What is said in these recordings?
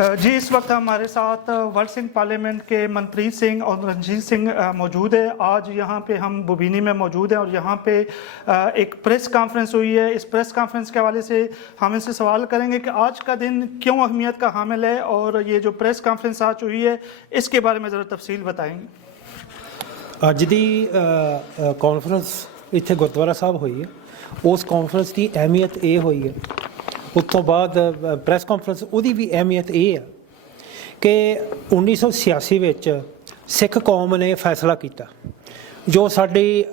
जी, इस वक्त हमारे साथ वर्ल्ड सिंह पार्लियामेंट के मनप्रीत सिंह और रणजीत सिंह मौजूद है। आज यहाँ पे हम बुबीनी में मौजूद हैं और यहाँ पे एक प्रेस कॉन्फ्रेंस हुई है। इस प्रेस कॉन्फ्रेंस के हवाले से हम इनसे सवाल करेंगे कि आज का दिन क्यों अहमियत का हामिल है और ये जो प्रेस कॉन्फ्रेंस आज हुई है इसके बारे में ज़रा तफसील बताएंगे। ਅੱਜ ਦੀ ਕਾਨਫਰੰਸ ਇੱਥੇ ਗੁਰਦੁਆਰਾ ਸਾਹਿਬ ਹੋਈ ਹੈ। ਉਸ ਕਾਨਫਰੰਸ ਦੀ ਅਹਿਮੀਅਤ ਇਹ ਹੋਈ ਹੈ, ਉਸ ਤੋਂ ਬਾਅਦ ਪ੍ਰੈਸ ਕਾਨਫਰੰਸ ਉਹਦੀ ਵੀ ਅਹਿਮੀਅਤ ਇਹ ਹੈ ਕਿ 1986 ਵਿੱਚ ਸਿੱਖ ਕੌਮ ਨੇ ਫੈਸਲਾ ਕੀਤਾ, ਜੋ ਸਾਡੀ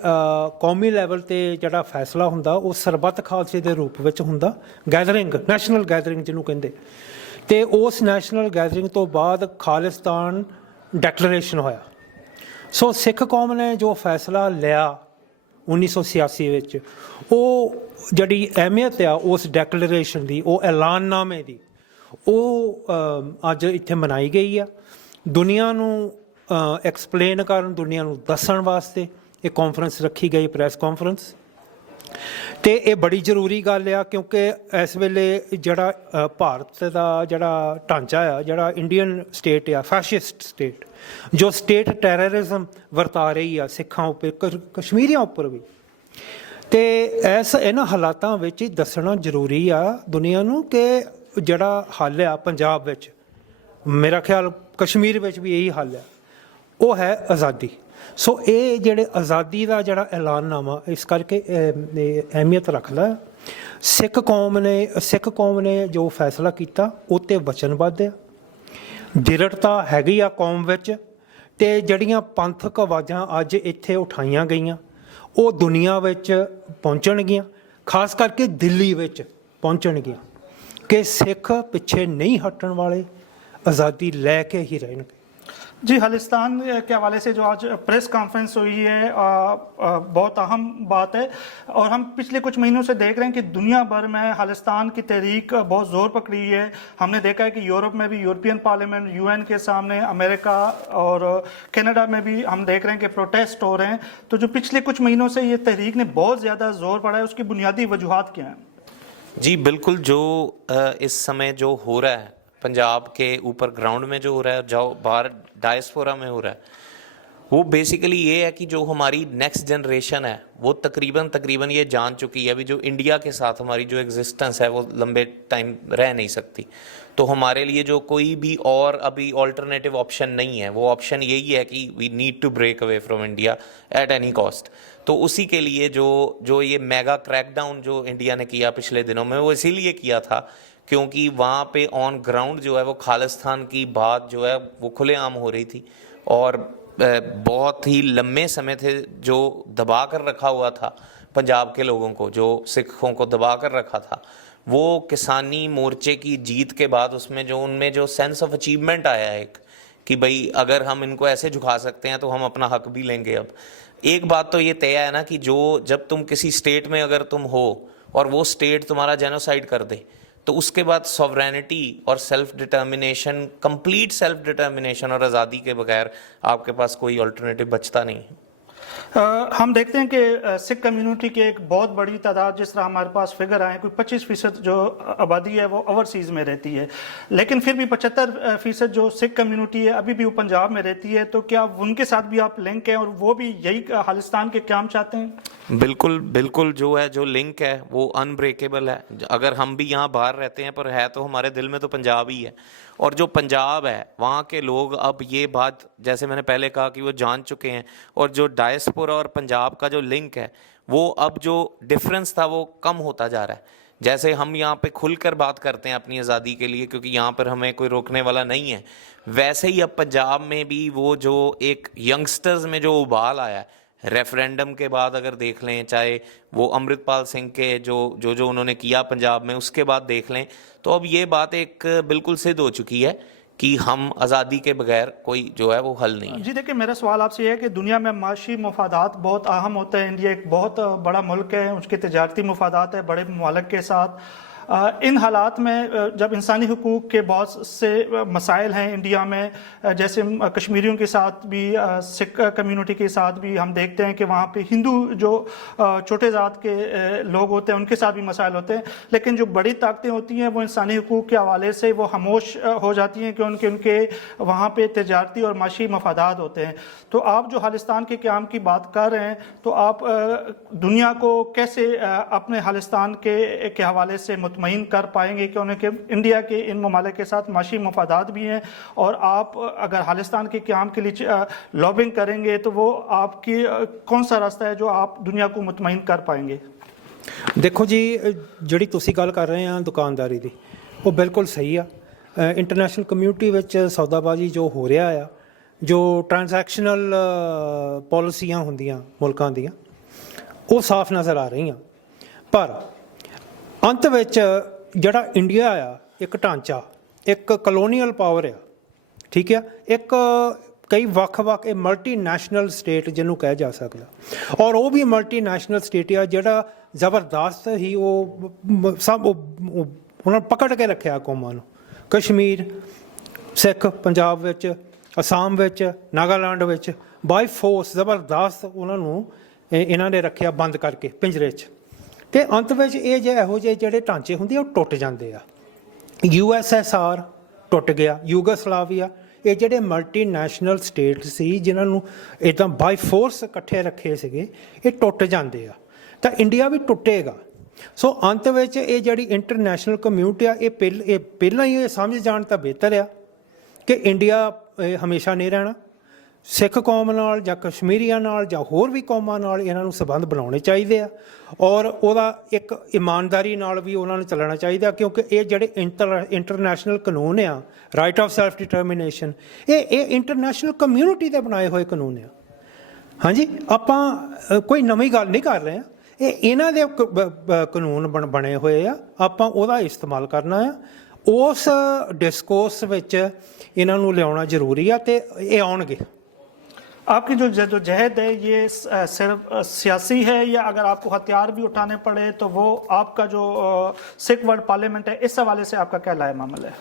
ਕੌਮੀ ਲੈਵਲ 'ਤੇ ਜਿਹੜਾ ਫੈਸਲਾ ਹੁੰਦਾ ਉਹ ਸਰਬੱਤ ਖਾਲਸੇ ਦੇ ਰੂਪ ਵਿੱਚ ਹੁੰਦਾ, ਗੈਦਰਿੰਗ, ਨੈਸ਼ਨਲ ਗੈਦਰਿੰਗ ਜਿਹਨੂੰ ਕਹਿੰਦੇ। ਅਤੇ ਉਸ ਨੈਸ਼ਨਲ ਗੈਦਰਿੰਗ ਤੋਂ ਬਾਅਦ ਖਾਲਿਸਤਾਨ ਡੈਕਲੇਰੇਸ਼ਨ ਹੋਇਆ। ਸੋ ਸਿੱਖ ਕੌਮ ਨੇ ਜੋ ਫੈਸਲਾ ਲਿਆ 1986 ਵਿੱਚ, ਉਹ ਜਿਹੜੀ ਅਹਿਮੀਅਤ ਆ ਉਸ ਡੈਕਲੇਰੇਸ਼ਨ ਦੀ, ਉਹ ਐਲਾਨਨਾਮੇ ਦੀ, ਉਹ ਅੱਜ ਇੱਥੇ ਮਨਾਈ ਗਈ ਆ। ਦੁਨੀਆ ਨੂੰ ਐਕਸਪਲੇਨ ਕਰਨ, ਦੁਨੀਆ ਨੂੰ ਦੱਸਣ ਵਾਸਤੇ ਇਹ ਕਾਨਫਰੰਸ ਰੱਖੀ ਗਈ, ਪ੍ਰੈਸ ਕਾਨਫਰੰਸ। ਅਤੇ ਇਹ ਬੜੀ ਜ਼ਰੂਰੀ ਗੱਲ ਆ ਕਿਉਂਕਿ ਇਸ ਵੇਲੇ ਜਿਹੜਾ ਭਾਰਤ ਦਾ ਜਿਹੜਾ ਢਾਂਚਾ ਆ, ਜਿਹੜਾ ਇੰਡੀਅਨ ਸਟੇਟ ਆ, ਫੈਸ਼ਿਸਟ ਸਟੇਟ, ਜੋ ਸਟੇਟ ਟੈਰਰਿਜ਼ਮ ਵਰਤਾ ਰਹੀ ਆ ਸਿੱਖਾਂ ਉੱਪਰ, ਕਸ਼ਮੀਰੀਆਂ ਉੱਪਰ ਵੀ। ਅਤੇ ਇਹਨਾਂ ਹਾਲਾਤਾਂ ਵਿੱਚ ਦੱਸਣਾ ਜ਼ਰੂਰੀ ਆ ਦੁਨੀਆ ਨੂੰ ਕਿ ਜਿਹੜਾ ਹੱਲ ਆ ਪੰਜਾਬ ਵਿੱਚ, ਮੇਰਾ ਖਿਆਲ ਕਸ਼ਮੀਰ ਵਿੱਚ ਵੀ ਇਹੀ ਹੱਲ ਆ, ਉਹ ਹੈ ਆਜ਼ਾਦੀ। ਸੋ ਇਹ ਜਿਹੜੇ ਆਜ਼ਾਦੀ ਦਾ ਜਿਹੜਾ ਐਲਾਨਨਾਮਾ ਇਸ ਕਰਕੇ ਅਹਿਮੀਅਤ ਰੱਖਦਾ। ਸਿੱਖ ਕੌਮ ਨੇ ਜੋ ਫੈਸਲਾ ਕੀਤਾ ਉਹ 'ਤੇ ਵਚਨਬੱਧ ਆ, ਦ੍ਰਿੜਤਾ ਹੈਗੀ ਆ ਕੌਮ ਵਿੱਚ। ਅਤੇ ਜਿਹੜੀਆਂ ਪੰਥਕ ਆਵਾਜ਼ਾਂ ਅੱਜ ਇੱਥੇ ਉਠਾਈਆਂ ਗਈਆਂ ਉਹ ਦੁਨੀਆ ਵਿੱਚ ਪਹੁੰਚਣਗੀਆਂ, ਖਾਸ ਕਰਕੇ ਦਿੱਲੀ ਵਿੱਚ ਪਹੁੰਚਣਗੀਆਂ ਕਿ ਸਿੱਖ ਪਿੱਛੇ ਨਹੀਂ ਹਟਣ ਵਾਲੇ, ਆਜ਼ਾਦੀ ਲੈ ਕੇ ਹੀ ਰਹਿਣਗੇ। जी, खालिस्तान के हवाले से जो आज प्रेस कॉन्फ्रेंस हुई है बहुत अहम बात है और हम पिछले कुछ महीनों से देख रहे हैं कि दुनिया भर में खालिस्तान की तहरीक बहुत ज़ोर पकड़ी है। हमने देखा है कि यूरोप में भी यूरोपियन पार्लियामेंट, यूएन के सामने, अमेरिका और कनाडा में भी हम देख रहे हैं कि प्रोटेस्ट हो रहे हैं। तो जो पिछले कुछ महीनों से ये तहरीक ने बहुत ज़्यादा ज़ोर पड़ा है, उसकी बुनियादी वजूहात क्या हैं? जी बिल्कुल, जो इस समय जो हो रहा है पंजाब के ऊपर ग्राउंड में जो हो रहा है, जो बाहर डायस्पोरा में हो रहा है, वो बेसिकली ये है कि जो हमारी नेक्स्ट जनरेशन है वो तकरीबन ये जान चुकी है अभी जो इंडिया के साथ हमारी जो एग्जिस्टेंस है वो लंबे टाइम रह नहीं सकती। तो हमारे लिए जो कोई भी और अभी ऑल्टरनेटिव ऑप्शन नहीं है, वो ऑप्शन यही है कि we need to break away from India at any cost. तो उसी के लिए जो ये मेगा क्रैकडाउन जो इंडिया ने किया पिछले दिनों में, वो इसीलिए किया था क्योंकि वहाँ पे ऑन ग्राउंड जो है वो खालिस्तान की बात जो है वो खुलेआम हो रही थी और बहुत ही लंबे समय थे जो दबा कर रखा हुआ था पंजाब के लोगों को, जो सिखों को दबा कर रखा था। वो किसानी मोर्चे की जीत के बाद उसमें जो उनमें जो सेंस ऑफ अचीवमेंट आया एक कि भाई अगर हम इनको ऐसे झुका सकते हैं तो हम अपना हक भी लेंगे। अब एक बात तो ये तय है ना कि जो जब तुम किसी स्टेट में अगर तुम हो और वो स्टेट तुम्हारा जेनोसाइड कर दे तो उसके बाद सॉवरेनिटी और self determination, complete self determination और आज़ादी के बगैर आपके पास कोई ऑल्टरनेटिव बचता नहीं है। हम देखते हैं कि सिख कम्युनिटी की एक बहुत बड़ी तादाद, जिस तरह हमारे पास फिगर आए, कोई 25% जो आबादी है वो ओवरसीज़ में रहती है, लेकिन फिर भी 75% जो सिख कम्युनिटी है अभी भी वो पंजाब में रहती है। तो क्या उनके साथ भी आप लिंक हैं और वो भी यही खालिस्तान के क्याम चाहते हैं? बिल्कुल जो है, जो लिंक है वो अनब्रेकेबल है। अगर हम भी यहाँ बाहर रहते हैं पर है तो हमारे दिल में तो पंजाब ही है। और जो पंजाब है वहाँ के लोग अब ये बात, जैसे मैंने पहले कहा, कि वो जान चुके हैं। और जो डायस्पोरा और पंजाब का जो लिंक है वो अब जो डिफरेंस था वो कम होता जा रहा है। जैसे हम यहाँ पे खुलकर बात करते हैं अपनी आज़ादी के लिए क्योंकि यहाँ पर हमें कोई रोकने वाला नहीं है, वैसे ही अब पंजाब में भी वो जो एक यंगस्टर्स में जो उबाल आया है रेफरेंडम के बाद, अगर देख लें, चाहे वो अमृतपाल सिंह के जो उन्होंने किया पंजाब में, उसके बाद देख लें, तो अब ये बात एक बिल्कुल सिद्ध हो चुकी है कि हम आज़ादी के बगैर कोई जो है वो हल नहीं है। जी देखिए, मेरा सवाल आपसे ये है कि दुनिया में माशी मफादात बहुत अहम होते हैं। इंडिया एक बहुत बड़ा मुल्क है, उसके तजारती मफादात है बड़े ममालिक के साथ। इन हालात में जब इंसानी हुकूक के बहुत से मसाइल हैं इंडिया में, जैसे कश्मीरियों के साथ भी, सिख कम्युनिटी के साथ भी हम देखते हैं कि वहाँ पे हिंदू जो छोटे ज़ात के लोग होते हैं उनके साथ भी मसाइल होते हैं, लेकिन जो बड़ी ताकतें होती हैं वो इंसानी हुकूक के हवाले से वो खामोश हो जाती हैं कि उनके वहाँ पे तजारती और माशी मफादात होते हैं। तो आप जो खालिस्तान के क़याम की बात कर रहे हैं, तो आप दुनिया को कैसे अपने खालिस्तान के हवाले से मुतमईन कर पाएंगे कि उन्हें कि इंडिया के इन ममालिक के साथ माशी मफादात भी हैं, और आप अगर खालिस्तान के क़याम के लिए लॉबिंग करेंगे तो वो आपकी कौन सा रास्ता है जो आप दुनिया को मुतमईन कर पाएंगे? ਦੇਖੋ ਜੀ, ਜਿਹੜੀ ਤੁਸੀਂ ਗੱਲ ਕਰ ਰਹੇ ਆ ਦੁਕਾਨਦਾਰੀ ਦੀ, ਉਹ ਬਿਲਕੁਲ ਸਹੀ ਆ। ਇੰਟਰਨੈਸ਼ਨਲ ਕਮਿਊਨਿਟੀ ਵਿੱਚ ਸੌਦਾਬਾਜ਼ੀ ਜੋ ਹੋ ਰਿਹਾ ਆ, ਜੋ ਟ੍ਰਾਂਜੈਕਸ਼ਨਲ ਪਾਲਿਸੀਆਂ ਹੁੰਦੀਆਂ ਮੁਲਕਾਂ ਦੀਆਂ, ਉਹ ਸਾਫ਼ ਨਜ਼ਰ ਆ ਰਹੀਆਂ। ਪਰ ਅੰਤ ਵਿੱਚ ਜਿਹੜਾ ਇੰਡੀਆ ਆ, ਇੱਕ ਢਾਂਚਾ, ਇੱਕ ਕਲੋਨੀਅਲ ਪਾਵਰ ਆ, ਠੀਕ ਆ, ਇੱਕ ਕਈ ਵੱਖ-ਵੱਖ ਇਹ ਮਲਟੀ ਨੈਸ਼ਨਲ ਸਟੇਟ ਜਿਹਨੂੰ ਕਿਹਾ ਜਾ ਸਕਦਾ, ਔਰ ਉਹ ਵੀ ਮਲਟੀ ਨੈਸ਼ਨਲ ਸਟੇਟ ਆ ਜਿਹੜਾ ਜ਼ਬਰਦਸਤ ਹੀ ਉਹ ਸਭ ਉਹਨਾਂ ਪਕੜ ਕੇ ਰੱਖਿਆ ਕੌਮਾਂ ਨੂੰ। ਕਸ਼ਮੀਰ, ਸਿੱਖ ਪੰਜਾਬ ਵਿੱਚ, ਅਸਾਮ ਵਿੱਚ, ਨਾਗਾਲੈਂਡ ਵਿੱਚ ਬਾਈ ਫੋਰਸ ਜ਼ਬਰਦਸਤ ਉਹਨਾਂ ਨੂੰ ਇਹਨਾਂ ਨੇ ਰੱਖਿਆ ਬੰਦ ਕਰਕੇ ਪਿੰਜਰੇ 'ਚ। ਅਤੇ ਅੰਤ ਵਿੱਚ ਇਹ ਇਹੋ ਜਿਹੇ ਜਿਹੜੇ ਢਾਂਚੇ ਹੁੰਦੇ ਆ ਉਹ ਟੁੱਟ ਜਾਂਦੇ ਆ। USSR ਟੁੱਟ ਗਿਆ, ਯੂਗੋਸਲਾਵੀਆ, ਇਹ ਜਿਹੜੇ ਮਲਟੀ ਨੈਸ਼ਨਲ ਸਟੇਟ ਸੀ ਜਿਨ੍ਹਾਂ ਨੂੰ ਇੱਦਾਂ ਬਾਈ ਫੋਰਸ ਇਕੱਠੇ ਰੱਖੇ ਸੀਗੇ, ਇਹ ਟੁੱਟ ਜਾਂਦੇ ਆ, ਤਾਂ ਇੰਡੀਆ ਵੀ ਟੁੱਟੇਗਾ। ਸੋ ਅੰਤ ਵਿੱਚ ਇਹ ਜਿਹੜੀ ਇੰਟਰਨੈਸ਼ਨਲ ਕਮਿਊਨਿਟੀ ਆ, ਇਹ ਪਹਿਲਾਂ ਹੀ ਇਹ ਸਮਝ ਜਾਣ ਤਾਂ ਬਿਹਤਰ ਆ ਕਿ ਇੰਡੀਆ ਹਮੇਸ਼ਾ ਨਹੀਂ ਰਹਿਣਾ। ਸਿੱਖ ਕੌਮ ਨਾਲ ਜਾਂ ਕਸ਼ਮੀਰੀਆਂ ਨਾਲ ਜਾਂ ਹੋਰ ਵੀ ਕੌਮਾਂ ਨਾਲ ਇਹਨਾਂ ਨੂੰ ਸੰਬੰਧ ਬਣਾਉਣੇ ਚਾਹੀਦੇ ਆ, ਔਰ ਉਹਦਾ ਇੱਕ ਇਮਾਨਦਾਰੀ ਨਾਲ ਵੀ ਉਹਨਾਂ ਨੂੰ ਚੱਲਣਾ ਚਾਹੀਦਾ, ਕਿਉਂਕਿ ਇਹ ਜਿਹੜੇ ਇੰਟਰਨੈਸ਼ਨਲ ਕਾਨੂੰਨ ਆ, ਰਾਈਟ ਆਫ ਸੈਲਫ ਡਿਟਰਮੀਨੇਸ਼ਨ, ਇਹ ਇੰਟਰਨੈਸ਼ਨਲ ਕਮਿਊਨਿਟੀ ਦੇ ਬਣਾਏ ਹੋਏ ਕਾਨੂੰਨ ਆ। ਹਾਂਜੀ, ਆਪਾਂ ਕੋਈ ਨਵੀਂ ਗੱਲ ਨਹੀਂ ਕਰ ਰਹੇ ਹਾਂ, ਇਹ ਇਹਨਾਂ ਦੇ ਕਾਨੂੰਨ ਬਣੇ ਹੋਏ ਆ, ਆਪਾਂ ਉਹਦਾ ਇਸਤੇਮਾਲ ਕਰਨਾ ਆ। ਉਸ ਡਿਸਕੋਰਸ ਵਿੱਚ ਇਹਨਾਂ ਨੂੰ ਲਿਆਉਣਾ ਜ਼ਰੂਰੀ ਆ, ਅਤੇ ਇਹ ਆਉਣਗੇ। आपकी जो जदोजहद है ये सिर्फ सियासी है, या अगर आपको हथियार भी उठाने पड़े तो वो आपका जो सिख वर्ल्ड पार्लियामेंट है, इस हवाले से आपका क्या लाए मामल है?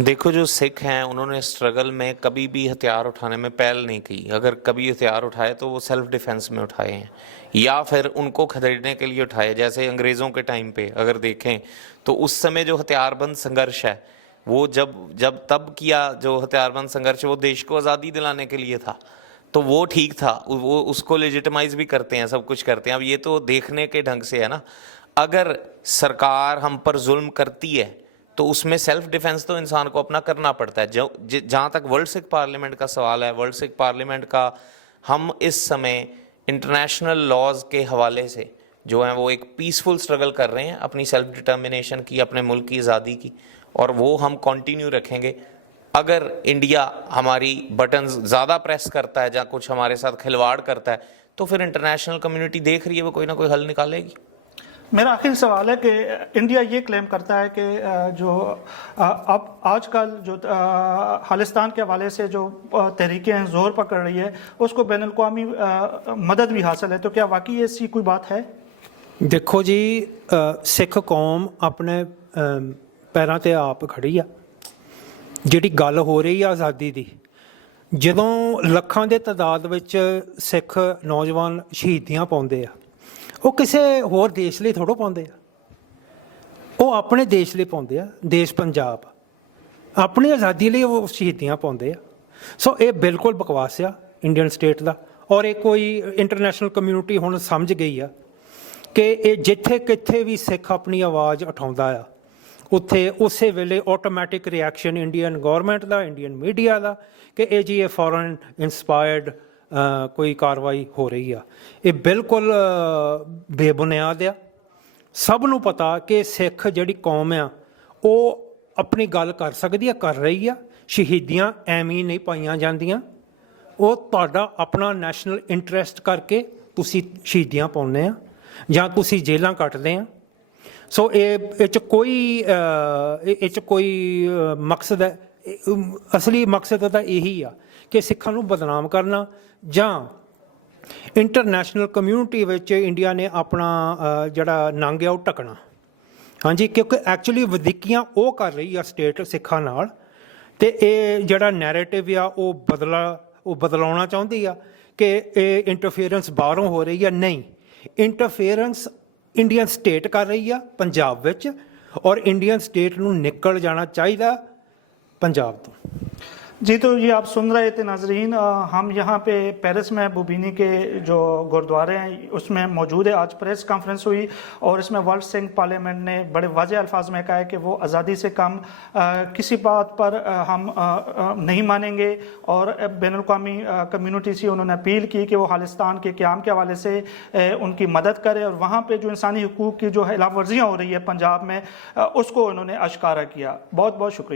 देखो, जो सिख हैं उन्होंने स्ट्रगल में कभी भी हथियार उठाने में पहल नहीं की। अगर कभी हथियार उठाए तो वो सेल्फ डिफेंस में उठाए हैं, या फिर उनको खदेड़ने के लिए उठाए। जैसे अंग्रेज़ों के टाइम पे अगर देखें तो उस समय जो हथियारबंद संघर्ष है वो जब तब किया, जो हथियारबंद संघर्ष वो देश को आज़ादी दिलाने के लिए था, तो वो ठीक था, वो उसको लेजिटिमाइज भी करते हैं, सब कुछ करते हैं। अब ये तो देखने के ढंग से है ना। अगर सरकार हम पर जुल्म करती है तो उसमें सेल्फ डिफेंस तो इंसान को अपना करना पड़ता है। जहाँ तक वर्ल्ड सिख पार्लियामेंट का सवाल है, वर्ल्ड सिख पार्लियामेंट का हम इस समय इंटरनेशनल लॉज के हवाले से जो है वो एक पीसफुल स्ट्रगल कर रहे हैं अपनी सेल्फ डिटर्मिनेशन की, अपने मुल्क की आज़ादी की, और वो हम कंटिन्यू रखेंगे। अगर इंडिया हमारी बटन्स ज़्यादा प्रेस करता है या कुछ हमारे साथ खिलवाड़ करता है तो फिर इंटरनेशनल कम्युनिटी देख रही है, वो कोई ना कोई हल निकालेगी। मेरा आखिरी सवाल है कि इंडिया ये क्लेम करता है कि जो अब आजकल जो खालिस्तान के हवाले से जो तहरीकें हैं ज़ोर पकड़ रही है, उसको बैनुल-अक़वामी मदद भी हासिल है, तो क्या वाकई ऐसी कोई बात है? देखो जी, सिख कौम अपने पैरों ते आप खड़ी आ। ਜਿਹੜੀ ਗੱਲ ਹੋ ਰਹੀ ਆ ਆਜ਼ਾਦੀ ਦੀ, ਜਦੋਂ ਲੱਖਾਂ ਦੇ ਤਾਦਾਦ ਵਿੱਚ ਸਿੱਖ ਨੌਜਵਾਨ ਸ਼ਹੀਦੀਆਂ ਪਾਉਂਦੇ ਆ, ਉਹ ਕਿਸੇ ਹੋਰ ਦੇਸ਼ ਲਈ ਥੋੜ੍ਹਾ ਪਾਉਂਦੇ ਆ, ਉਹ ਆਪਣੇ ਦੇਸ਼ ਲਈ ਪਾਉਂਦੇ ਆ। ਦੇਸ਼ ਪੰਜਾਬ ਆਪਣੀ ਆਜ਼ਾਦੀ ਲਈ ਉਹ ਸ਼ਹੀਦੀਆਂ ਪਾਉਂਦੇ ਆ। ਸੋ ਇਹ ਬਿਲਕੁਲ ਬਕਵਾਸ ਆ ਇੰਡੀਅਨ ਸਟੇਟ ਦਾ, ਔਰ ਇਹ ਕੋਈ ਇੰਟਰਨੈਸ਼ਨਲ ਕਮਿਊਨਿਟੀ ਹੁਣ ਸਮਝ ਗਈ ਆ ਕਿ ਇਹ ਜਿੱਥੇ ਕਿੱਥੇ ਵੀ ਸਿੱਖ ਆਪਣੀ ਆਵਾਜ਼ ਉਠਾਉਂਦਾ ਆ, ਉੱਥੇ ਉਸੇ ਵੇਲੇ ਆਟੋਮੈਟਿਕ ਰਿਐਕਸ਼ਨ ਇੰਡੀਅਨ ਗੌਰਮੈਂਟ ਦਾ, ਇੰਡੀਅਨ ਮੀਡੀਆ ਦਾ, ਕਿ ਇਹ ਜੀ ਇਹ ਫੋਰਨ ਇੰਸਪਾਇਰਡ ਕੋਈ ਕਾਰਵਾਈ ਹੋ ਰਹੀ ਆ। ਇਹ ਬਿਲਕੁਲ ਬੇਬੁਨਿਆਦ ਆ। ਸਭ ਨੂੰ ਪਤਾ ਕਿ ਸਿੱਖ ਜਿਹੜੀ ਕੌਮ ਆ ਉਹ ਆਪਣੀ ਗੱਲ ਕਰ ਸਕਦੀ ਆ, ਕਰ ਰਹੀ ਆ। ਸ਼ਹੀਦੀਆਂ ਐਵੇਂ ਨਹੀਂ ਪਾਈਆਂ ਜਾਂਦੀਆਂ, ਉਹ ਤੁਹਾਡਾ ਆਪਣਾ ਨੈਸ਼ਨਲ ਇੰਟਰਸਟ ਕਰਕੇ ਤੁਸੀਂ ਸ਼ਹੀਦੀਆਂ ਪਾਉਂਦੇ ਆ ਜਾਂ ਤੁਸੀਂ ਜੇਲ੍ਹਾਂ ਕੱਟਦੇ ਆ। ਸੋ ਇਹ 'ਚ ਕੋਈ ਮਕਸਦ ਹੈ, ਅਸਲੀ ਮਕਸਦ ਤਾਂ ਇਹੀ ਆ ਕਿ ਸਿੱਖਾਂ ਨੂੰ ਬਦਨਾਮ ਕਰਨਾ, ਜਾਂ ਇੰਟਰਨੈਸ਼ਨਲ ਕਮਿਊਨਿਟੀ ਵਿੱਚ ਇੰਡੀਆ ਨੇ ਆਪਣਾ ਜਿਹੜਾ ਨੰਗ ਆ ਉਹ ਢਕਣਾ। ਹਾਂਜੀ, ਕਿਉਂਕਿ ਐਕਚੁਅਲੀ ਵਧੀਕੀਆਂ ਉਹ ਕਰ ਰਹੀ ਆ ਸਟੇਟ ਸਿੱਖਾਂ ਨਾਲ, ਤੇ ਇਹ ਜਿਹੜਾ ਨੈਰੇਟਿਵ ਆ ਉਹ ਬਦਲਾਉਣਾ ਚਾਹੁੰਦੀ ਆ ਕਿ ਇਹ ਇੰਟਰਫੇਰੈਂਸ ਬਾਹਰੋਂ ਹੋ ਰਹੀ ਆ। ਨਹੀਂ, ਇੰਟਰਫੇਰੈਂਸ ਇੰਡੀਅਨ ਸਟੇਟ ਕਰ ਰਹੀ ਆ ਪੰਜਾਬ ਵਿੱਚ, ਔਰ ਇੰਡੀਅਨ स्टेट ਨੂੰ ਨਿਕਲ ਜਾਣਾ ਚਾਹੀਦਾ पंजाब तो। जी, तो ये आप सुन रहे थे नाजरीन, हम यहाँ पे पेरिस में बुबीनी के जो गुरुद्वारे हैं उसमें मौजूद है। आज प्रेस कॉन्फ्रेंस हुई और इसमें वर्ल्ड सिंह पार्लियामेंट ने बड़े वाज़ेह अल्फाज में कहा है कि वो आज़ादी से कम किसी बात पर हम नहीं मानेंगे, और बैनुल-अक़वामी कम्यूनिटी से उन्होंने अपील की कि वो खालिस्तान के क़याम के हवाले से उनकी मदद करे, और वहाँ पर जो इंसानी हुकूक़ की जो खिलाफ वर्जियाँ हो रही है पंजाब में उसको उन्होंने अश्कारा किया। बहुत बहुत शुक्रिया।